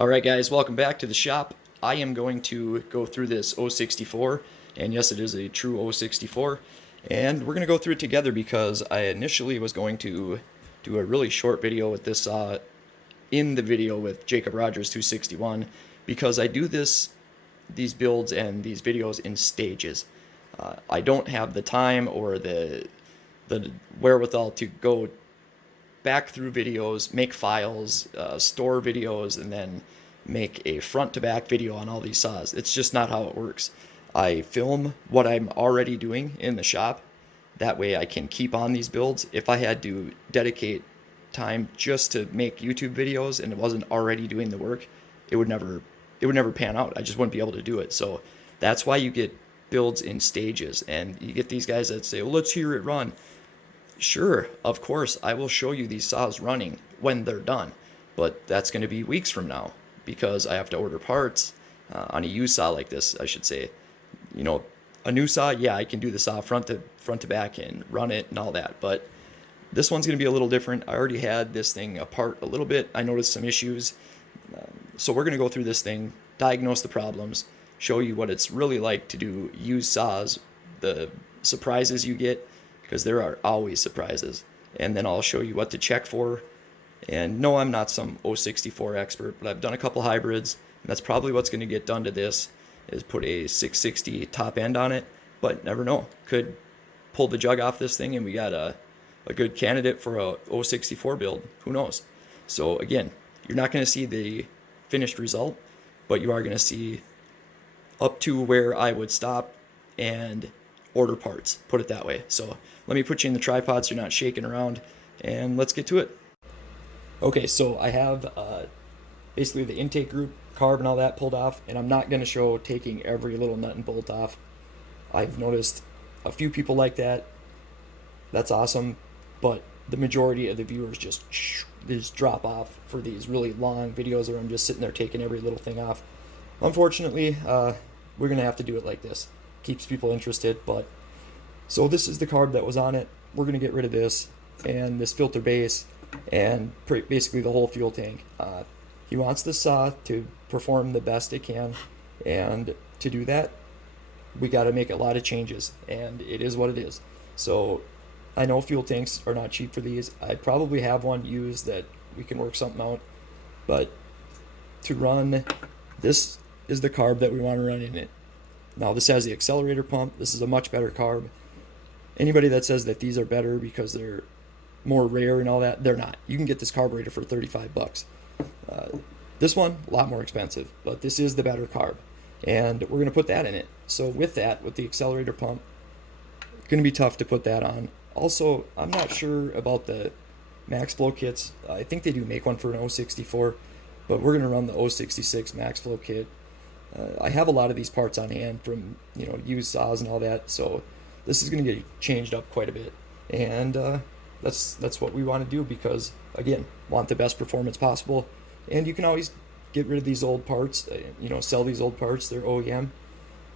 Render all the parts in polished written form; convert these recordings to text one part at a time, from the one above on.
Alright guys, welcome back to the shop. I am going to go through this O64, and yes, it is a true O64, and we're going to go through it together because I initially was going to do a really short video with this in the video with Jacob Rogers 261 because I do these builds and these videos in stages. I don't have the time or the wherewithal to go back through videos, make files, store videos, and then make a front to back video on all these saws. It's just not how it works. I film what I'm already doing in the shop. That way I can keep on these builds. If I had to dedicate time just to make YouTube videos and it wasn't already doing the work, it would never pan out. I just wouldn't be able to do it. So that's why you get builds in stages, and you get these guys that say, well, let's hear it run. Sure, of course, I will show you these saws running when they're done, but that's going to be weeks from now because I have to order parts on a used saw like this, I should say. You know, a new saw, yeah, I can do the saw front to back and run it and all that, but this one's going to be a little different. I already had this thing apart a little bit. I noticed some issues, so we're going to go through this thing, diagnose the problems, show you what it's really like to do used saws, the surprises you get, because there are always surprises, and then I'll show you what to check for. And no, I'm not some O64 expert, but I've done a couple hybrids, and that's probably what's going to get done to this, is put a 660 top end on it, but never know. Could pull the jug off this thing and we got a good candidate for a O64 build. Who knows? So again, you're not going to see the finished result, but you are going to see up to where I would stop and order parts, put it that way. So let me put you in the tripod so you're not shaking around, and let's get to it. Okay, so I have basically the intake group, carb and all that pulled off, and I'm not going to show taking every little nut and bolt off. I've noticed a few people like that. That's awesome, but the majority of the viewers just drop off for these really long videos where I'm just sitting there taking every little thing off. Unfortunately, we're going to have to do it like this. Keeps people interested. But so this is the carb that was on it. We're going to get rid of this and this filter base and basically the whole fuel tank. He wants the saw to perform the best it can, and to do that we got to make a lot of changes, and it is what it is. So I know fuel tanks are not cheap for these. I probably have one used that we can work something out, but to run, this is the carb that we want to run in it. Now this has the accelerator pump. This is a much better carb. Anybody that says that these are better because they're more rare and all that, they're not. You can get this carburetor for 35 bucks. This one, a lot more expensive, but this is the better carb, and we're going to put that in it. So with that, with the accelerator pump, it's going to be tough to put that on. Also, I'm not sure about the max flow kits. I think they do make one for an O64, but we're going to run the O66 max flow kit. I have a lot of these parts on hand from used saws and all that, so this is going to get changed up quite a bit, and that's what we want to do because, again, want the best performance possible. And you can always get rid of these old parts, sell these old parts, they're OEM,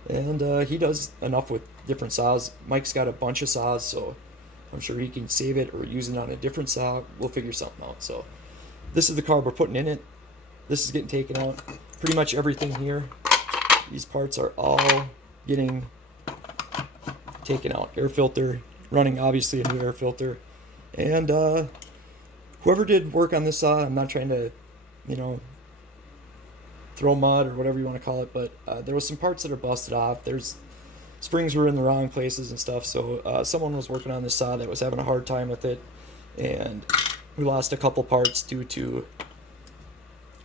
and he does enough with different saws. Mike's got a bunch of saws, so I'm sure he can save it or use it on a different saw. We'll figure something out. So this is the carb we're putting in it. This is getting taken out. Pretty much everything here, these parts are all getting taken out. Air filter, running obviously a new air filter. And whoever did work on this saw, I'm not trying to, throw mud or whatever you want to call it, but there was some parts that are busted off. There's springs were in the wrong places and stuff. So someone was working on this saw that was having a hard time with it, and we lost a couple parts due to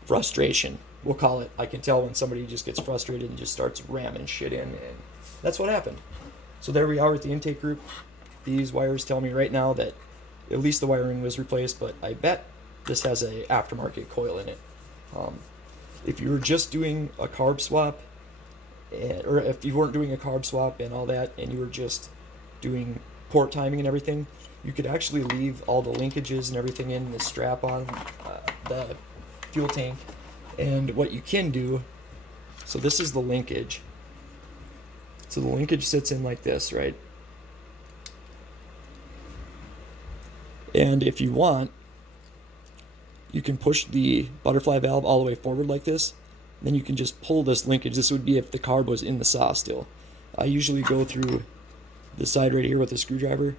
frustration, we'll call it. I can tell when somebody just gets frustrated and just starts ramming shit in, and that's what happened. So there we are with the intake group. These wires tell me right now that at least the wiring was replaced, but I bet this has a aftermarket coil in it. If you were just doing a carb swap, or if you weren't doing a carb swap and all that, and you were just doing port timing and everything, you could actually leave all the linkages and everything in the strap on the fuel tank. And what you can do, so this is the linkage. So the linkage sits in like this, right? And if you want, you can push the butterfly valve all the way forward like this. Then you can just pull this linkage. This would be if the carb was in the saw still. I usually go through the side right here with a screwdriver,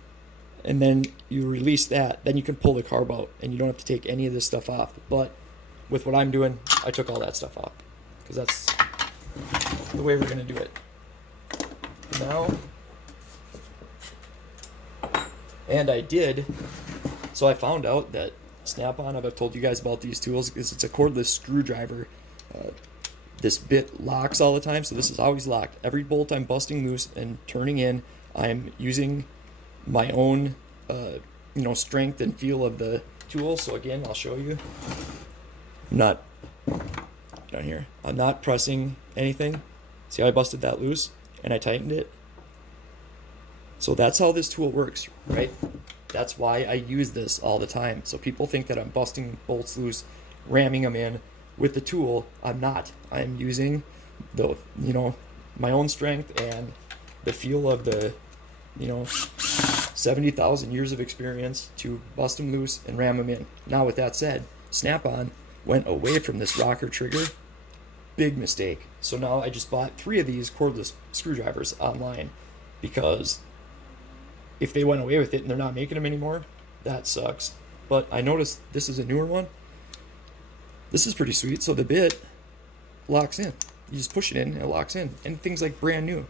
and then you release that. Then you can pull the carb out, and you don't have to take any of this stuff off. But with what I'm doing, I took all that stuff off because that's the way we're going to do it. Now, and I did, so I found out that Snap-on, I've told you guys about these tools, is it's a cordless screwdriver. This bit locks all the time, so this is always locked. Every bolt I'm busting loose and turning in, I'm using my own strength and feel of the tool. So again, I'll show you. I'm not down here. I'm not pressing anything. See how I busted that loose and I tightened it? So that's how this tool works, right? That's why I use this all the time. So people think that I'm busting bolts loose, ramming them in with the tool. I'm not. I'm using the, my own strength and the feel of the, 70,000 years of experience to bust them loose and ram them in. Now, with that said, Snap-on went away from this rocker trigger. Big mistake. So now I just bought 3 of these cordless screwdrivers online, because if they went away with it and they're not making them anymore, that sucks. But I noticed this is a newer one. This is pretty sweet. So the bit locks in. You just push it in and it locks in. And things like brand new.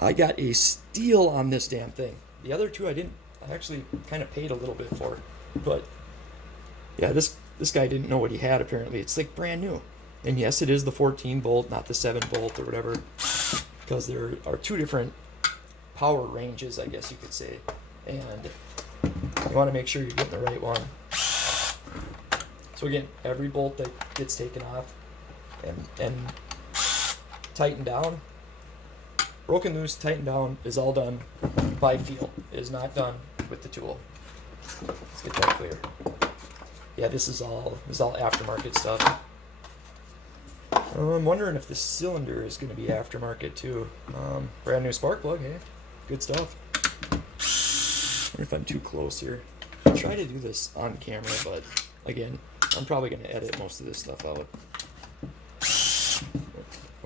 I got a steal on this damn thing. The other 2 I actually kind of paid a little bit for. But yeah, this guy didn't know what he had apparently. It's like brand new. And yes, it is the 14 volt, not the 7 volt or whatever. Because there are 2 different power ranges, I guess you could say. And you want to make sure you're getting the right one. So again, every bolt that gets taken off and tightened down, broken loose, tightened down, is all done by feel. It is not done with the tool. Let's get that clear. Yeah, this is all aftermarket stuff. I'm wondering if this cylinder is going to be aftermarket too. Brand new spark plug, hey, good stuff. I wonder if I'm too close here. I'll try to do this on camera, but again, I'm probably going to edit most of this stuff out.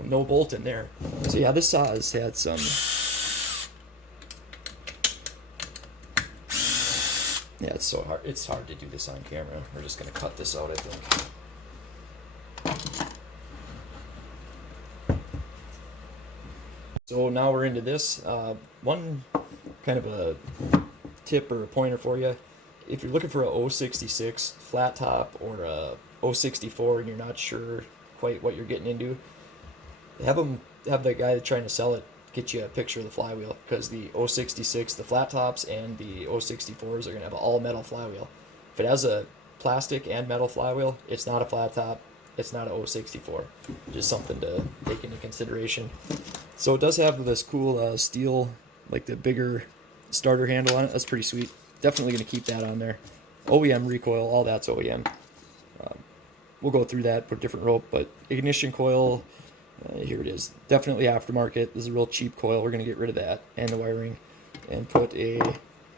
No bolt in there. So yeah, this saw has had some. Yeah, it's so hard. It's hard to do this on camera. We're just going to cut this out, I think. So now we're into this. One kind of a tip or a pointer for you. If you're looking for a 066 flat top or a 064 and you're not sure quite what you're getting into, have the guy trying to sell it get you a picture of the flywheel, because the 066, the flat tops, and the 064s are going to have an all metal flywheel. If it has a plastic and metal flywheel, it's not a flat top, it's not a 064. Just something to take into consideration. So it does have this cool Stihl, like the bigger starter handle on it. That's pretty sweet. Definitely going to keep that on there. OEM recoil, all that's OEM. We'll go through that, put a different rope, but ignition coil, here it is. Definitely aftermarket. This is a real cheap coil. We're going to get rid of that and the wiring and put a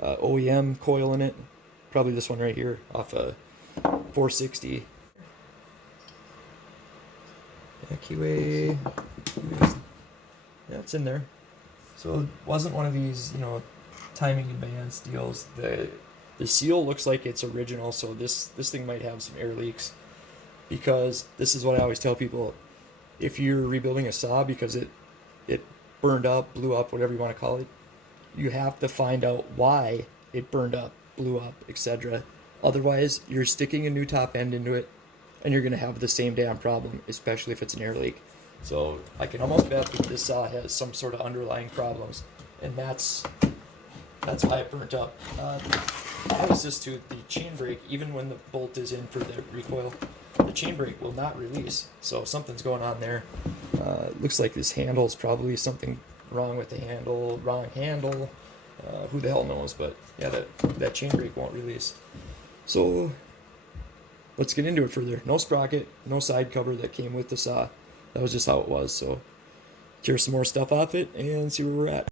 OEM coil in it. Probably this one right here off a 460. Yeah, keyway. Yeah, it's in there. So it wasn't one of these, timing advanced deals. The seal looks like it's original, so this thing might have some air leaks, because this is what I always tell people. If you're rebuilding a saw because it burned up, blew up, whatever you want to call it, you have to find out why it burned up, blew up, etc. Otherwise, you're sticking a new top end into it, and you're going to have the same damn problem, especially if it's an air leak. So I can almost bet that this saw has some sort of underlying problems, and that's why it burnt up. How is this too? The chain brake, even when the bolt is in for the recoil, the chain brake will not release. So something's going on there. Looks like this handle is probably something wrong with the handle, wrong handle. Who the hell knows? But yeah, that chain brake won't release. So let's get into it further. No sprocket, no side cover that came with the saw. That was just how it was. So tear some more stuff off it and see where we're at.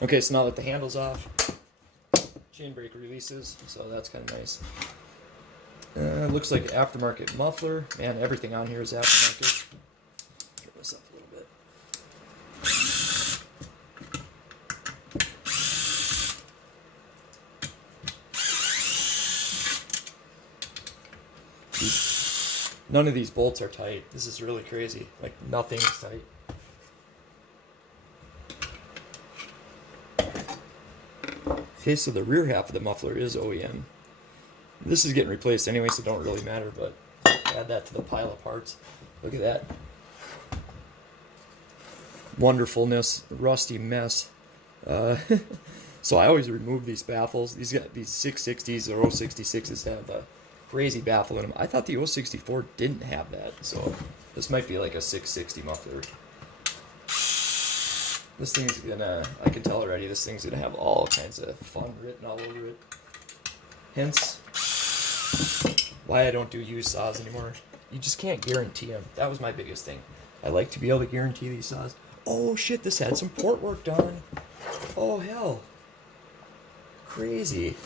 Okay, so now that the handle's off, chain brake releases, so that's kind of nice. Looks like aftermarket muffler. Man, everything on here is aftermarket. Turn this up a little bit. None of these bolts are tight. This is really crazy. Like, nothing's tight. Okay, so the rear half of the muffler is OEM. This is getting replaced anyway, so it don't really matter, but add that to the pile of parts. Look at that. Wonderfulness, rusty mess. So I always remove these baffles. These 660s or 066s have a crazy baffle in them. I thought the 064 didn't have that, so this might be like a 660 muffler. This thing's gonna, I can tell already, this thing's gonna have all kinds of fun written all over it. Hence, why I don't do used saws anymore. You just can't guarantee them. That was my biggest thing. I like to be able to guarantee these saws. Oh shit, this had some port work done. Oh hell. Crazy.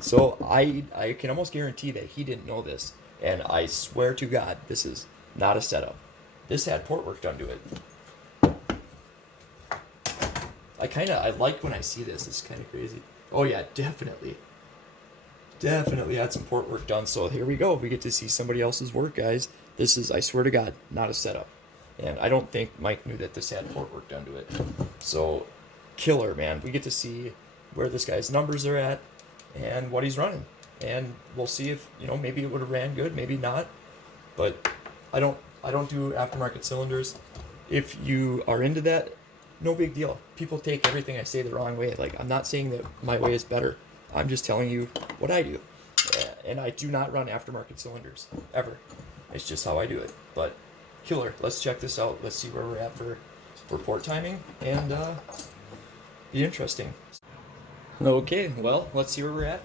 So I can almost guarantee that he didn't know this. And I swear to God, this is not a setup. This had port work done to it. I like when I see this. It's kind of crazy. Oh yeah, definitely had some port work done. So here we go. We get to see somebody else's work, guys. This is, I swear to God, not a setup. And I don't think Mike knew that this had port work done to it. So, killer, man. We get to see where this guy's numbers are at and what he's running. And we'll see if, maybe it would have ran good, maybe not. But I don't do aftermarket cylinders. If you are into that, no big deal. People take everything I say the wrong way. Like, I'm not saying that my way is better. I'm just telling you what I do. And I do not run aftermarket cylinders, ever. It's just how I do it. But, killer. Let's check this out. Let's see where we're at for port timing. And, be interesting. Okay, well, let's see where we're at.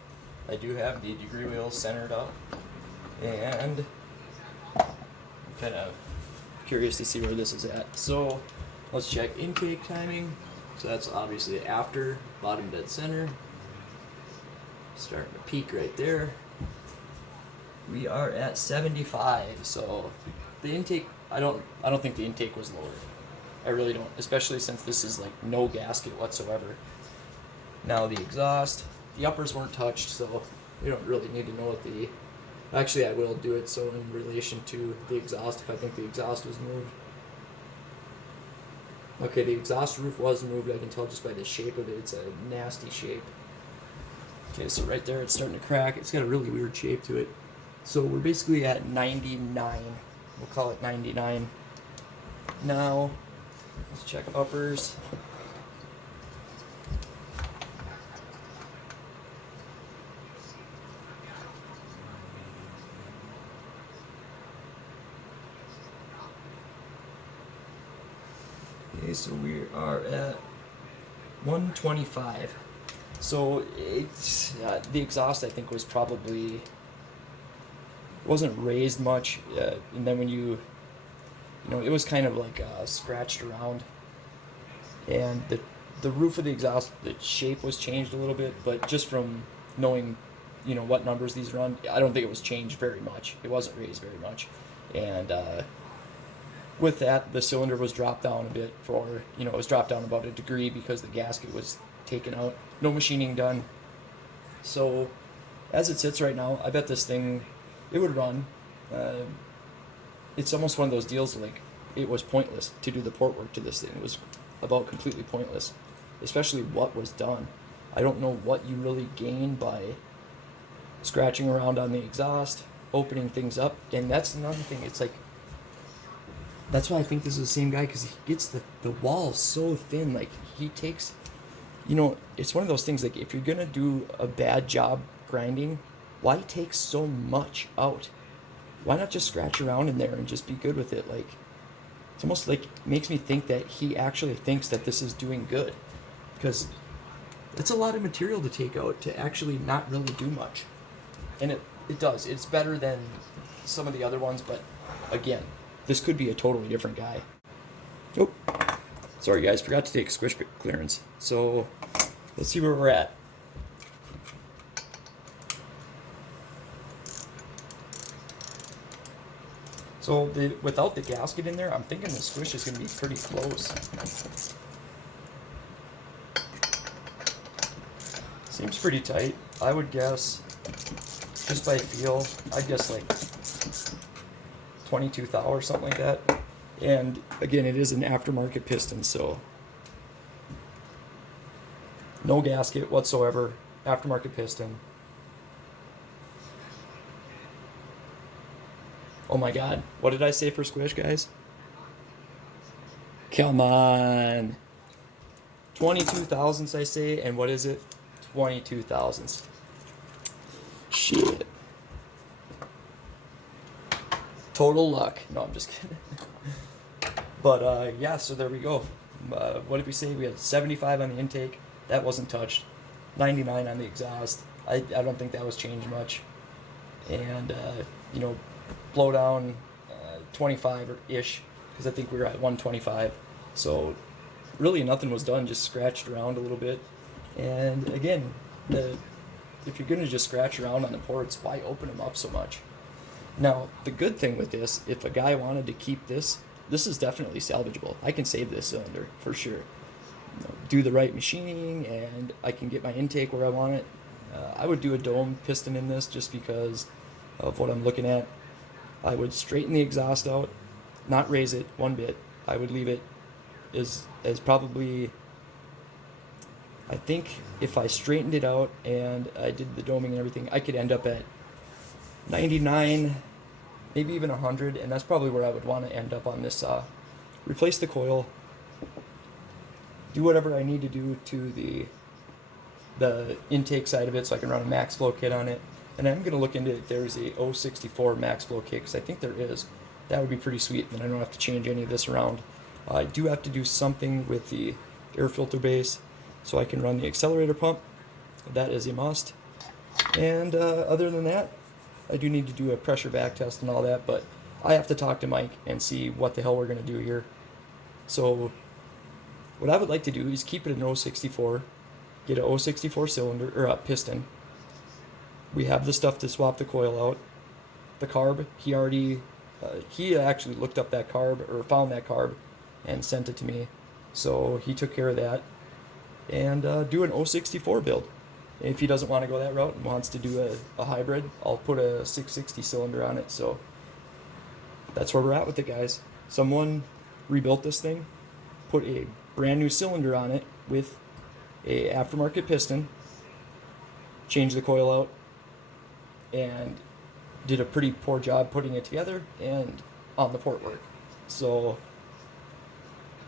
I do have the degree wheels centered up. And I'm kind of curious to see where this is at. So, let's check intake timing. So that's obviously after, bottom dead center. Starting to peak right there. We are at 75. So the intake, I don't think the intake was lowered. I really don't, especially since this is like no gasket whatsoever. Now the exhaust, the uppers weren't touched, so we don't really need to know what the. Actually, I will do it so in relation to the exhaust if I think the exhaust was moved. Okay, the exhaust roof was moved. I can tell just by the shape of it. It's a nasty shape. Okay, so right there it's starting to crack. It's got a really weird shape to it. So we're basically at 99. We'll call it 99. Now, let's check uppers. Okay, so we are at 125. So it's the exhaust I think was probably wasn't raised much, and then when it was kind of like scratched around, and the roof of the exhaust, the shape was changed a little bit, but just from knowing what numbers these run, I don't think it was changed very much. It wasn't raised very much, and with that, the cylinder was dropped down a bit it was dropped down about a degree because the gasket was taken out. No machining done. So, as it sits right now, I bet this thing, it would run. It's almost one of those deals like it was pointless to do the port work to this thing. It was about completely pointless, especially what was done. I don't know what you really gain by scratching around on the exhaust, opening things up, and that's another thing. It's like, that's why I think this is the same guy, because he gets the walls so thin. Like, he takes, it's one of those things, like, if you're going to do a bad job grinding, why take so much out? Why not just scratch around in there and just be good with it? Like, it's almost like, makes me think that he actually thinks that this is doing good, because it's a lot of material to take out to actually not really do much. And it does. It's better than some of the other ones, but again, this could be a totally different guy. Oh, sorry guys, forgot to take squish clearance. So let's see where we're at. So without the gasket in there, I'm thinking the Squish is going to be pretty close. Seems pretty tight. I would guess, just by feel, I'd guess like 22 thou or something like that. And again, it is an aftermarket piston, so no gasket whatsoever, aftermarket piston. Oh my god, what did I say for Squish, guys? Come on. 22 thousandths I say, and what is it? 22 thousandths. Shit. Total luck. No, I'm just kidding. But yeah, so there we go. What did we say? We had 75 on the intake. That wasn't touched. 99 on the exhaust. I don't think that was changed much. And, you know, blow down 25-ish, because I think we were at 125. So really nothing was done, just scratched around a little bit. And again, if you're going to just scratch around on the ports, why open them up so much? Now, the good thing with this, if a guy wanted to keep this is definitely salvageable. I can save this cylinder for sure. You know, do the right machining, and I can get my intake where I want it. I would do a dome piston in this just because of what I'm looking at. I would straighten the exhaust out, not raise it one bit. I would leave it as probably, I think if I straightened it out and I did the doming and everything, I could end up at 99, maybe even 100, and that's probably where I would want to end up on this saw. Replace the coil, do whatever I need to do to the intake side of it so I can run a max flow kit on it. And I'm going to look into if there's a O64 max flow kit, because I think there is. That would be pretty sweet, and I don't have to change any of this around. I do have to do something with the air filter base so I can run the accelerator pump. That is a must. And other than that, I do need to do a pressure back test and all that, but I have to talk to Mike and see what the hell we're going to do here. So what I would like to do is keep it an O64, get an O64 cylinder, or a piston. We have the stuff to swap the coil out. The carb, he actually looked up that carb, or found that carb, and sent it to me. So he took care of that. And do an O64 build. If he doesn't want to go that route and wants to do a hybrid, I'll put a 660 cylinder on it. So that's where we're at with it, guys. Someone rebuilt this thing, put a brand new cylinder on it with a aftermarket piston, changed the coil out, and did a pretty poor job putting it together and on the port work. So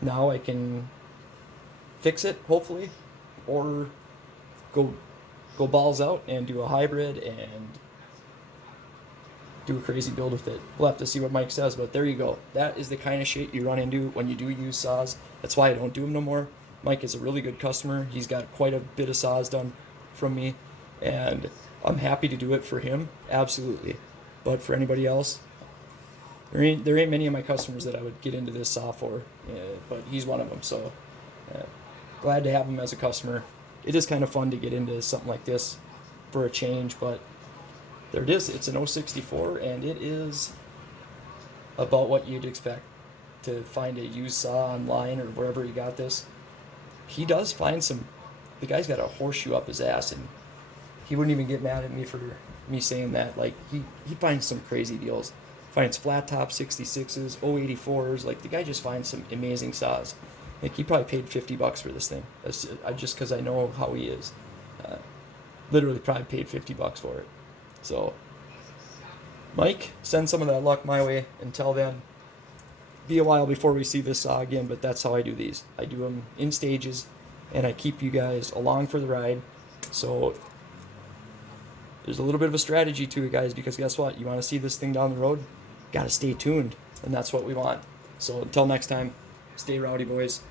now I can fix it, hopefully, or go balls out and do a hybrid and do a crazy build with it. We'll have to see what Mike says, but there you go. That is the kind of shit you run into when you do use saws. That's why I don't do them no more. Mike is a really good customer. He's got quite a bit of saws done from me, and I'm happy to do it for him, absolutely. But for anybody else, there ain't many of my customers that I would get into this saw for, but he's one of them. So glad to have him as a customer. It is kind of fun to get into something like this for a change, but there it is. It's an O64, and it is about what you'd expect to find a used saw online or wherever he got this. He does find some. The guy's got a horseshoe up his ass, and he wouldn't even get mad at me for me saying that. Like, he finds some crazy deals. Finds flat top 66s, O84s. Like, the guy just finds some amazing saws. Like, he probably paid $50 for this thing. That's just because I know how he is. Literally probably paid $50 for it. So, Mike, send some of that luck my way. Until then, be a while before we see this saw again, but that's how I do these. I do them in stages, and I keep you guys along for the ride. So there's a little bit of a strategy to it, guys, because guess what? You want to see this thing down the road? Got to stay tuned, and that's what we want. So until next time, stay rowdy, boys.